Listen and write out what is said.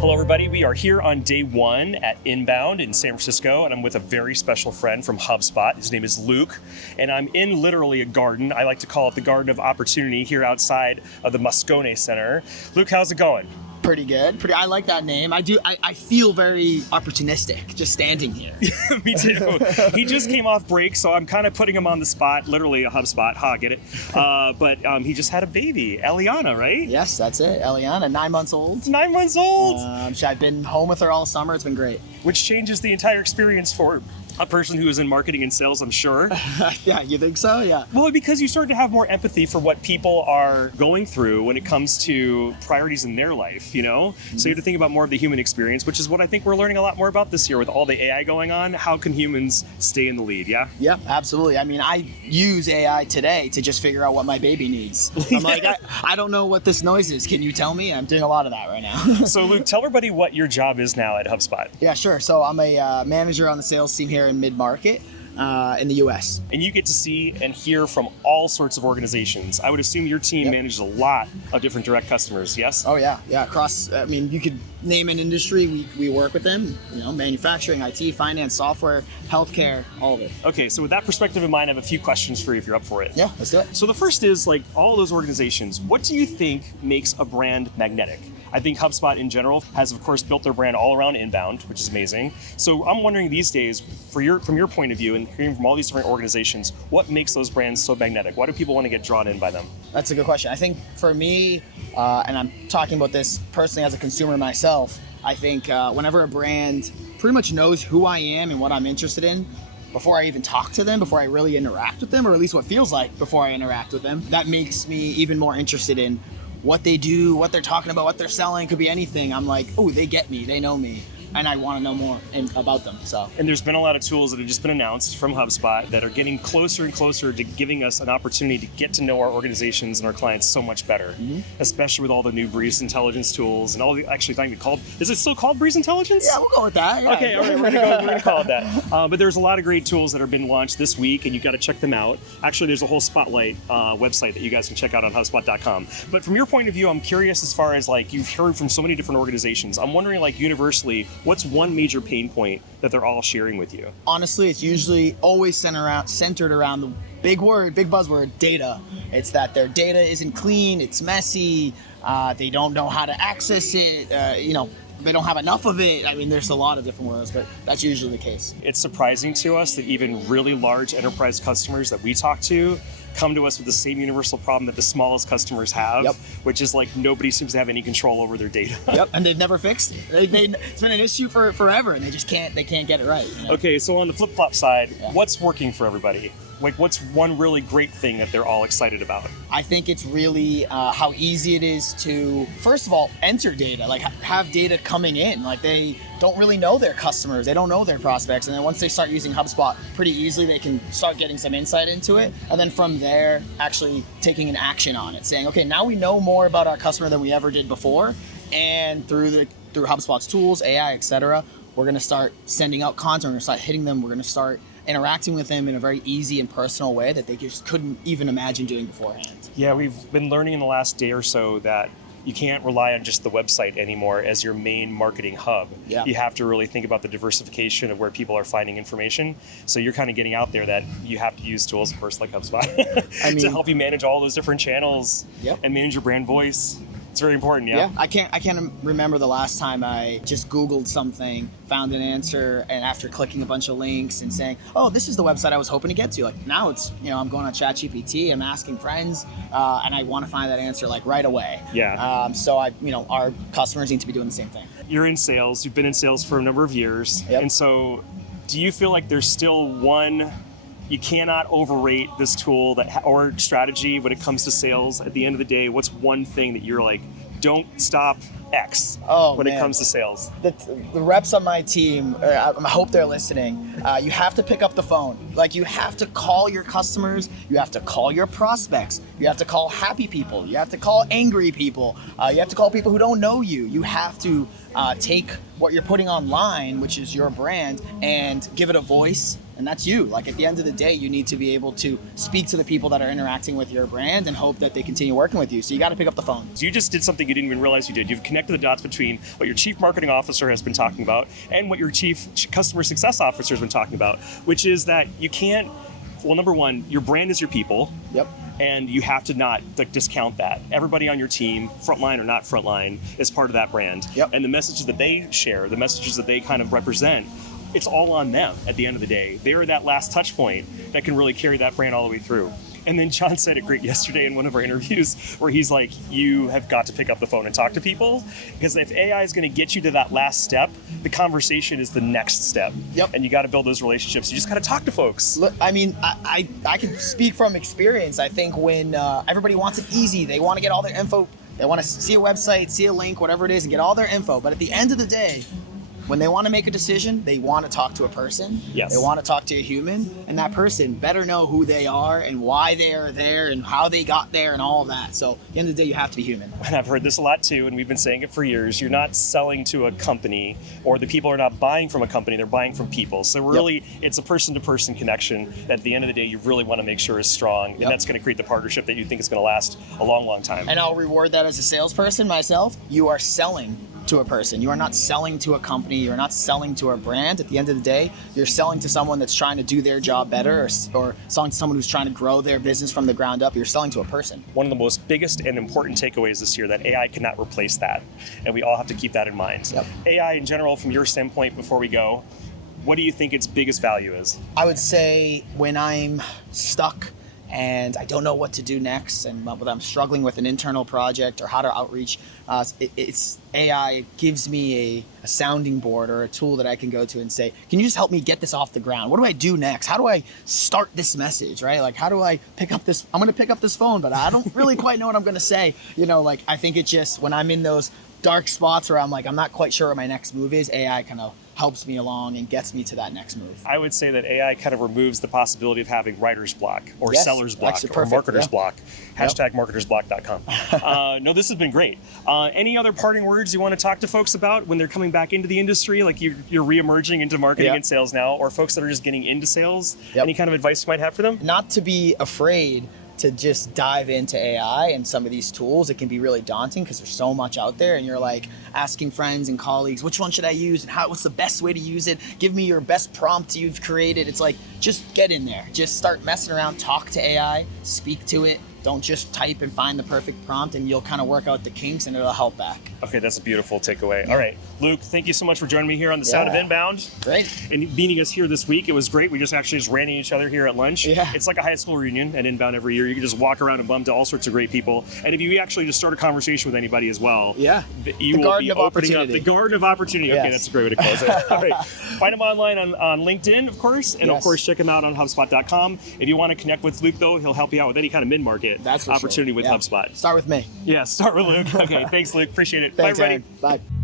Hello, everybody. We are here on day one at Inbound in San Francisco, and I'm with a very special friend from HubSpot. His name is Luke, and I'm in literally a garden. I like to call it the Garden of Opportunity here outside of the Moscone Center. Luke, how's it going? Pretty good. I like that name. I feel very opportunistic just standing here. Me too. He just came off break, so I'm kind of putting him on the spot, literally a HubSpot. Get it? But he just had a baby, Eliana, right? Yes, that's it. Eliana, 9 months old. 9 months old! I've been home with her all summer. It's been great. Which changes the entire experience for a person who is in marketing and sales, I'm sure. Yeah, you think so? Yeah. Well, because you start to have more empathy for what people are going through when it comes to priorities in their life, you know? Mm-hmm. So you have to think about more of the human experience, which is what I think we're learning a lot more about this year with all the AI going on. How can humans stay in the lead, yeah? Yeah, absolutely. I mean, I use AI today to just figure out what my baby needs. I'm like, I don't know what this noise is. Can you tell me? I'm doing a lot of that right now. So Luke, tell everybody what your job is now at HubSpot. Yeah, sure. So I'm a manager on the sales team here in mid-market. In the US. And you get to see and hear from all sorts of organizations. I would assume your team manages a lot of different direct customers, yes? Oh yeah, across, I mean, you could name an industry, we work with them, you know, manufacturing, IT, finance, software, healthcare, all of it. Okay, so with that perspective in mind, I have a few questions for you if you're up for it. Yeah, let's do it. So the first is, like, all those organizations, what do you think makes a brand magnetic? I think HubSpot in general has, of course, built their brand all around inbound, which is amazing. So I'm wondering these days, from your point of view and hearing from all these different organizations, what makes those brands so magnetic? Why do people want to get drawn in by them? That's a good question. I think for me, and I'm talking about this personally as a consumer myself, I think whenever a brand pretty much knows who I am and what I'm interested in, before I even talk to them, before I really interact with them, or at least what feels like before I interact with them, that makes me even more interested in what they do, what they're talking about, what they're selling. Could be anything. I'm like, oh, they get me, they know me, and I want to know more about them. So. And there's been a lot of tools that have just been announced from HubSpot that are getting closer and closer to giving us an opportunity to get to know our organizations and our clients so much better, especially with all the new Breeze Intelligence tools and all the, actually, I think is it still called Breeze Intelligence? Yeah, we'll go with that. Yeah. Okay, all right, we're gonna call it that. But there's a lot of great tools that have been launched this week, and you've got to check them out. Actually, there's a whole Spotlight website that you guys can check out on HubSpot.com. But from your point of view, I'm curious as far as, like, you've heard from so many different organizations. I'm wondering, like, universally, what's one major pain point that they're all sharing with you? Honestly, it's usually always centered around the big buzzword, data. It's that their data isn't clean, it's messy, they don't know how to access it, they don't have enough of it. I mean, there's a lot of different words, but that's usually the case. It's surprising to us that even really large enterprise customers that we talk to come to us with the same universal problem that the smallest customers have, which is, like, nobody seems to have any control over their data. And they've never fixed it. It's been an issue for forever, and they just can't get it right. You know? Okay, so on the flip-flop side, what's working for everybody? Like, what's one really great thing that they're all excited about? I think it's really how easy it is to, first of all, enter data, like have data coming in. Like, they don't really know their customers, they don't know their prospects, and then once they start using HubSpot, pretty easily they can start getting some insight into it, and then from there, actually taking an action on it, saying, okay, now we know more about our customer than we ever did before, and through HubSpot's tools, AI, etc., we're going to start sending out content, we're going to start hitting them, we're going to start interacting with them in a very easy and personal way that they just couldn't even imagine doing beforehand. Yeah, we've been learning in the last day or so that you can't rely on just the website anymore as your main marketing hub. Yeah. You have to really think about the diversification of where people are finding information. So you're kind of getting out there that you have to use tools, of course, like HubSpot to help you manage all those different channels and manage your brand voice. It's very important, yeah. I can't remember the last time I just Googled something, found an answer, and after clicking a bunch of links and saying, oh, this is the website I was hoping to get to. Like, now it's, I'm going on ChatGPT, I'm asking friends, and I want to find that answer, like, right away. Yeah. So our customers need to be doing the same thing. You're in sales. You've been in sales for a number of years. And so do you feel like there's still you cannot overrate this tool or strategy when it comes to sales? At the end of the day, what's one thing that you're like, don't stop X when it comes to sales? The reps on my team, I hope they're listening, you have to pick up the phone. Like, you have to call your customers, you have to call your prospects, you have to call happy people, you have to call angry people, you have to call people who don't know you. You have to take what you're putting online, which is your brand, and give it a voice and that's you. Like at the end of the day, you need to be able to speak to the people that are interacting with your brand and hope that they continue working with you. So you got to pick up the phone. So you just did something you didn't even realize you did. You've connected the dots between what your chief marketing officer has been talking about and what your chief customer success officer has been talking about, which is that you can't, well, number one, your brand is your people. Yep. And you have to not discount that. Everybody on your team, frontline or not frontline, is part of that brand. Yep. And the messages that they share, the messages that they kind of represent, it's all on them at the end of the day. They're that last touch point that can really carry that brand all the way through. And then John said it great yesterday in one of our interviews where he's like, you have got to pick up the phone and talk to people, because if AI is going to get you to that last step, the conversation is the next step. Yep. And you got to build those relationships. You just got to talk to folks. Look, I mean, I can speak from experience. I think when everybody wants it easy, they want to get all their info. They want to see a website, see a link, whatever it is, and get all their info. But at the end of the day, when they want to make a decision, they want to talk to a person. Yes. They want to talk to a human, and that person better know who they are and why they are there and how they got there and all of that. So at the end of the day, you have to be human. And I've heard this a lot too, and we've been saying it for years. You're not selling to a company, or the people are not buying from a company, they're buying from people. So really, it's a person-to-person connection that at the end of the day, you really want to make sure is strong. And that's going to create the partnership that you think is going to last a long, long time. And I'll reward that as a salesperson myself. You are selling to a person. You are not selling to a company. You're not selling to a brand. At the end of the day, you're selling to someone that's trying to do their job better, or selling to someone who's trying to grow their business from the ground up. You're selling to a person. One of the most biggest and important takeaways this year, that AI cannot replace that. And we all have to keep that in mind. Yep. AI in general, from your standpoint before we go, what do you think its biggest value is? I would say when I'm stuck and I don't know what to do next, and whether I'm struggling with an internal project or how to outreach, it's AI gives me a sounding board or a tool that I can go to and say, can you just help me get this off the ground? What do I do next? How do I start this message, right? Like, how do I pick up this? I'm going to pick up this phone, but I don't really quite know what I'm going to say. You know, like, I think it just, when I'm in those dark spots where I'm like, I'm not quite sure what my next move is, AI kind of helps me along and gets me to that next move. I would say that AI kind of removes the possibility of having writer's block or seller's block or marketer's block. Hashtag marketersblock.com. No, this has been great. Any other parting words you want to talk to folks about when they're coming back into the industry, like you're re-emerging into marketing and sales now, or folks that are just getting into sales? Any kind of advice you might have for them? Not to be afraid to just dive into AI and some of these tools. It can be really daunting because there's so much out there, and you're like asking friends and colleagues, which one should I use and what's the best way to use it? Give me your best prompt you've created. It's like, just get in there. Just start messing around, talk to AI, speak to it. Don't just type and find the perfect prompt, and you'll kind of work out the kinks and it'll help back. Okay, that's a beautiful takeaway. All right, Luke, thank you so much for joining me here on the Sound of Inbound. Great. And meeting us here this week. It was great. We just ran into each other here at lunch. Yeah. It's like a high school reunion at Inbound every year. You can just walk around and bump to all sorts of great people. And if you actually just start a conversation with anybody as well, you will be opening up the Garden of Opportunity. Okay, that's a great way to close it. All right. Find him online on LinkedIn, of course, and of course, check him out on HubSpot.com. If you want to connect with Luke, though, he'll help you out with any kind of mid-market opportunity with HubSpot. Start with me. Yeah, start with Luke. Okay, thanks, Luke. Appreciate it. Thanks, bye, everybody. Aaron. Bye.